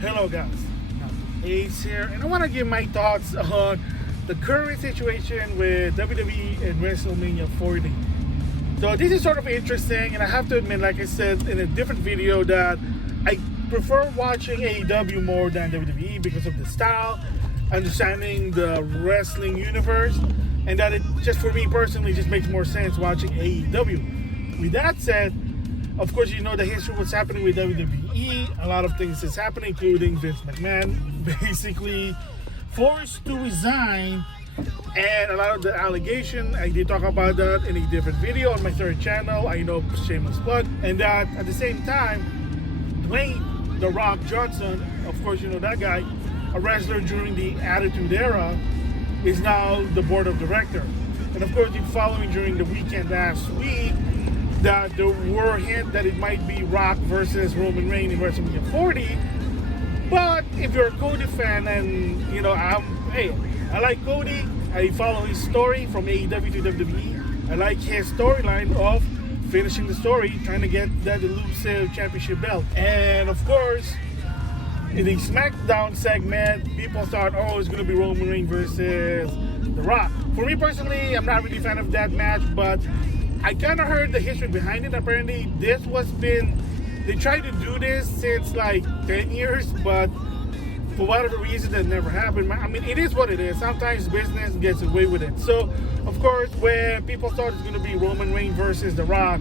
Hello guys, NautoAis here, and I want to give my thoughts on the current situation with WWE and WrestleMania 40. So this is sort of interesting, and I have to admit, like I said in a different video, that I prefer watching AEW more than WWE because of the style, understanding the wrestling universe, and that it just, for me personally, just makes more sense watching AEW. With that said, of course, you know the history of what's happening with WWE. A lot of things is happening, including Vince McMahon basically forced to resign, and a lot of the allegation, I did talk about that in a different video on my third channel. I know, shameless plug. And that at the same time, Dwayne "The Rock" Johnson, of course you know that guy, a wrestler during the Attitude Era, is now the board of director. And of course, you're following during the weekend last week that there were hints that it might be Rock versus Roman Reigns in WrestleMania 40. But if you're a Cody fan, and you know, I like Cody. I follow his story from AEW to WWE. I like his storyline of finishing the story, trying to get that elusive championship belt. And of course, in the SmackDown segment, people thought, oh, it's going to be Roman Reigns versus The Rock. For me personally, I'm not really a fan of that match, but I kind of heard the history behind it. Apparently, they tried to do this since like 10 years, but for whatever reason, that never happened. I mean, it is what it is. Sometimes business gets away with it. So, of course, when people thought it's going to be Roman Reigns versus The Rock,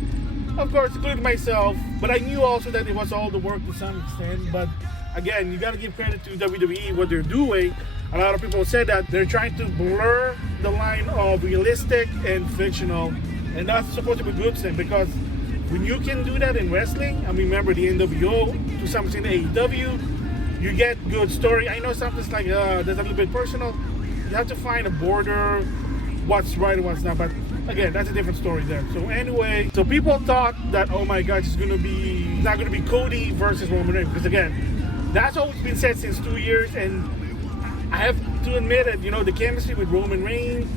of course, including myself, but I knew also that it was all the work to some extent. But again, you got to give credit to WWE, what they're doing. A lot of people said that they're trying to blur the line of realistic and fictional. And that's supposed to be a good thing, because when you can do that in wrestling, I mean, remember the NWO, to some extent AEW, you get good story. I know something's like, that's a little bit personal. You have to find a border, what's right and what's not. But again, that's a different story there. So anyway, so people thought that, oh my gosh, it's not going to be Cody versus Roman Reigns. Because again, that's always been said since 2 years. And I have to admit that, you know, the chemistry with Roman Reigns,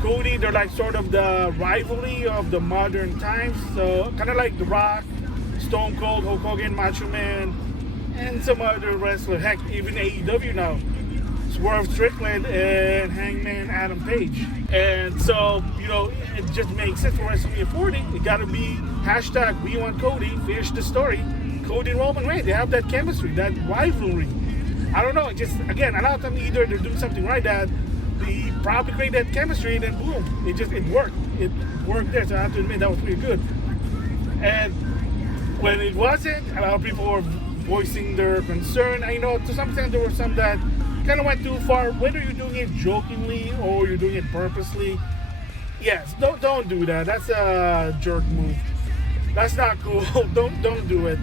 Cody, they're like sort of the rivalry of the modern times. So kind of like The Rock, Stone Cold, Hulk Hogan, Macho Man, and some other wrestlers. Heck, even AEW now, Swerve Strickland and Hangman Adam Page. And so, you know, it just makes sense for WrestleMania 40. It got to be hashtag We Want Cody, finish the story. Cody and Roman Reigns, they have that chemistry, that rivalry. I don't know, just again, a lot of times either they're doing something right that they probably create that chemistry, and then boom, it worked. It worked there, so I have to admit that was pretty good. And when it wasn't, a lot of people were voicing their concern. I know to some extent there were some that kind of went too far, whether you're doing it jokingly or you're doing it purposely. Yes, don't do that. That's a jerk move. That's not cool. Don't do it.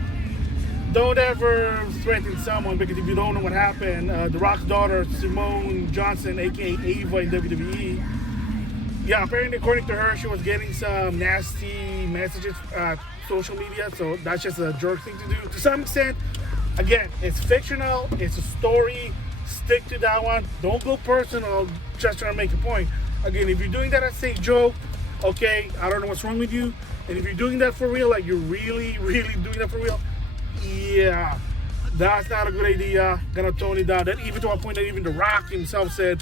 Don't ever threaten someone, because if you don't know what happened, The Rock's daughter, Simone Johnson, aka Ava in WWE, yeah, apparently according to her, she was getting some nasty messages social media, so that's just a jerk thing to do. To some extent, again, it's fictional, it's a story, stick to that one. Don't go personal, just trying to make a point. Again, if you're doing that as a joke, okay, I don't know what's wrong with you. And if you're doing that for real, like you're really doing that for real, yeah, that's not a good idea. Gonna tone it down. That even to a point that even The Rock himself said,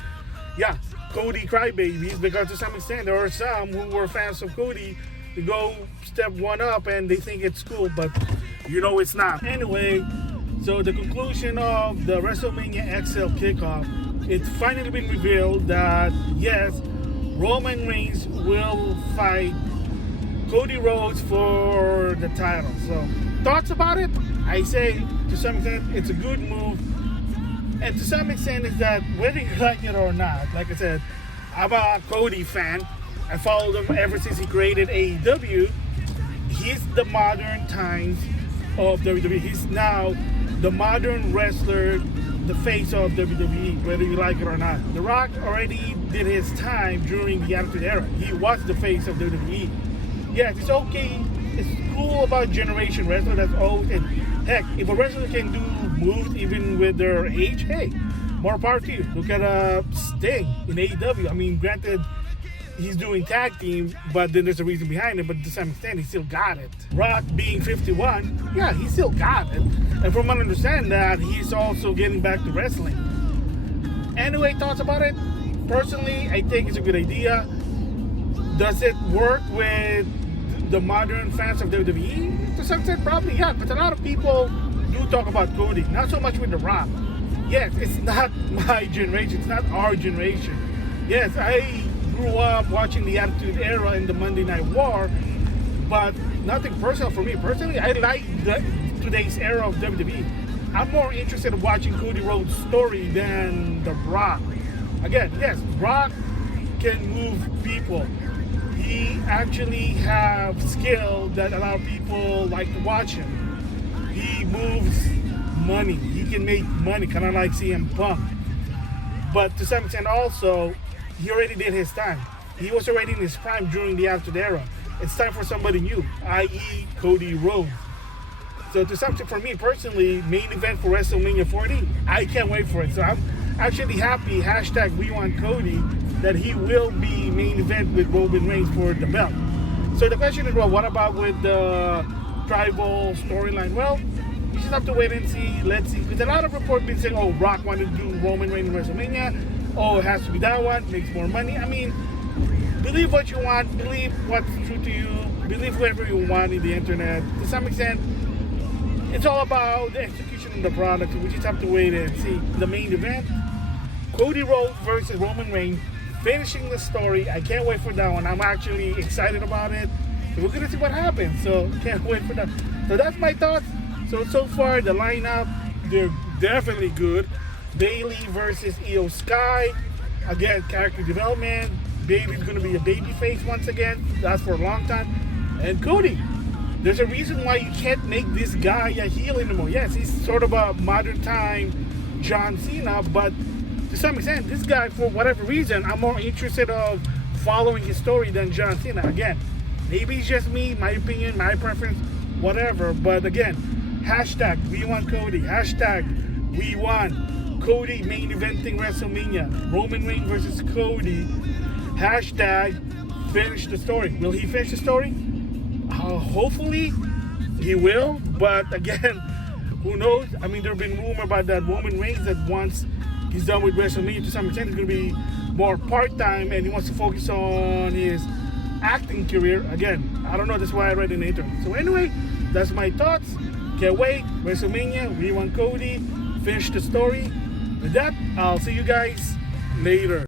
yeah, Cody crybabies, because to some extent there are some who were fans of Cody to go step one up and they think it's cool, but you know it's not. Anyway, so the conclusion of the WrestleMania XL kickoff, it's finally been revealed that yes, Roman Reigns will fight Cody Rhodes for the title. So thoughts about it? I say to some extent it's a good move, and to some extent is that whether you like it or not, like I said, I'm a Cody fan. I followed him ever since he created AEW. He's the modern times of WWE. He's now the modern wrestler, the face of WWE, whether you like it or not. The Rock already did his time during the Attitude Era. He was the face of WWE. Yes, it's okay. It's cool about generation wrestler. That's always it. Heck, if a wrestler can do moves even with their age, hey, more power to you. Look at Sting in AEW. I mean, granted, he's doing tag team, but then there's a reason behind it, but to some extent he still got it. Rock being 51, yeah, he still got it. And from what I understand that, he's also getting back to wrestling. Anyway, thoughts about it? Personally, I think it's a good idea. Does it work with the modern fans of WWE? To some extent, probably, yeah. But a lot of people do talk about Cody, not so much with The Rock. Yes, it's not my generation, it's not our generation. Yes, I grew up watching the Attitude Era and the Monday Night War, but nothing personal for me. Personally, I like today's era of WWE. I'm more interested in watching Cody Rhodes' story than The Rock. Again, yes, Rock can move people. He actually have skill that a lot of people like to watch him. He moves money. He can make money, kind of like CM Punk. But to some extent also, he already did his time. He was already in his prime during the Attitude Era. It's time for somebody new, i.e. Cody Rhodes. So to some extent, for me personally, main event for WrestleMania 40, I can't wait for it. So I'm actually happy, hashtag we want Cody, that he will be main event with Roman Reigns for the belt. So the question is, well, what about with the tribal storyline? Well, you just have to wait and see. Let's see. Because a lot of reports been saying, oh, Rock wanted to do Roman Reigns in WrestleMania. Oh, it has to be that one. Makes more money. I mean, believe what you want. Believe what's true to you. Believe whatever you want in the internet. To some extent, it's all about the execution of the product. We just have to wait and see. The main event, Cody Rhodes versus Roman Reigns, finishing the story. I can't wait for that one. I'm actually excited about it. So we're going to see what happens. So can't wait for that. So that's my thoughts. So far, the lineup, they're definitely good. Bayley versus Io Sky. Again, character development. Bayley's going to be a babyface once again. That's for a long time. And Cody. There's a reason why you can't make this guy a heel anymore. Yes, he's sort of a modern time John Cena, but to some extent, this guy, for whatever reason, I'm more interested of following his story than John Cena. Again, maybe it's just me, my opinion, my preference, whatever. But again, hashtag we want Cody. Hashtag we want Cody main eventing WrestleMania. Roman Reigns versus Cody. Hashtag finish the story. Will he finish the story? Hopefully he will, but again, who knows? I mean, there have been rumors about that Roman Reigns that once he's done with WrestleMania, to some extent, he's going to be more part-time and he wants to focus on his acting career. Again, I don't know, that's why I read in the internet. So anyway, that's my thoughts. Can't wait. WrestleMania, we want Cody. Finish the story. With that, I'll see you guys later.